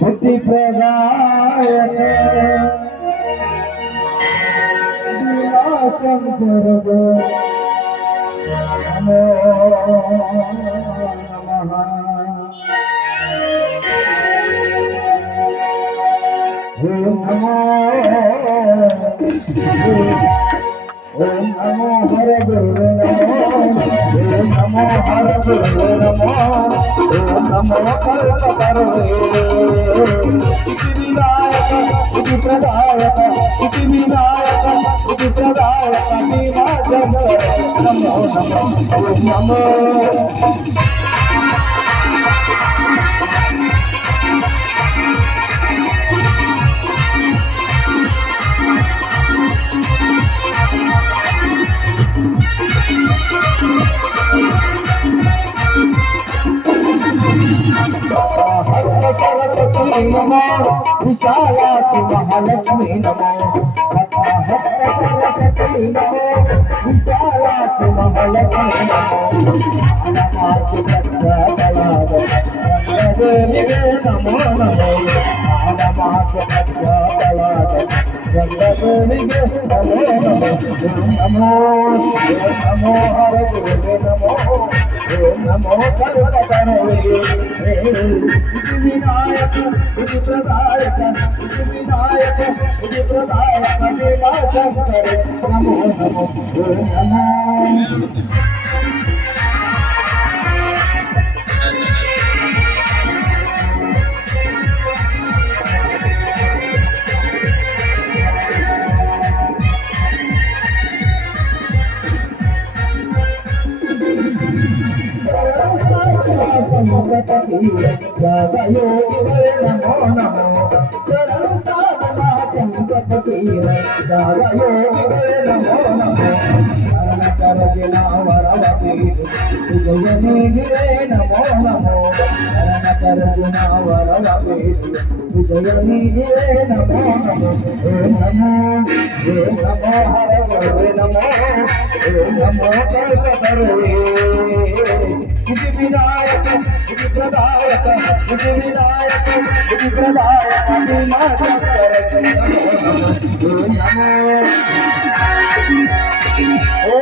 बुद्धि प्रदायक शंकर नमो नमः। ओम नमो हर गुरु नमो। ओम नमो हर गुरु नमो। ओम नमो कल्पतरुणे विनायक सिद्धि प्रदायक सिद्धि विनायक सिद्धि प्रदायक नमो नमो। ओम नमो सरस्वती नमो विशालाक्षि महालक्ष्मी नमो। सरस्वती नमो विशालाक्षि महालक्ष्मी नमो। नमो नमो नमो नमो हर गुरु नमो। ओम नमो कल्पतरुणे विनायक सिद्धि प्रदायक सिद्धि विनायक सिद्धि प्रदायक शंकर नमो नमो। ओम नमो जगयो नमो नमो शरण साधना संकट पीर जगयो नमो नमो शरण कर जिना वरवती विजय नीरे नमो नमो शरण कर जिना वरवती विजय नीरे नमो नमो। ओम नमो हर गुरु नमो। ओम नमो कल्पतरुणे सिद्धि विनायक सिद्धि प्रदायक सिद्धि विनायक सिद्धि प्रदायक शंकर नमो नमो।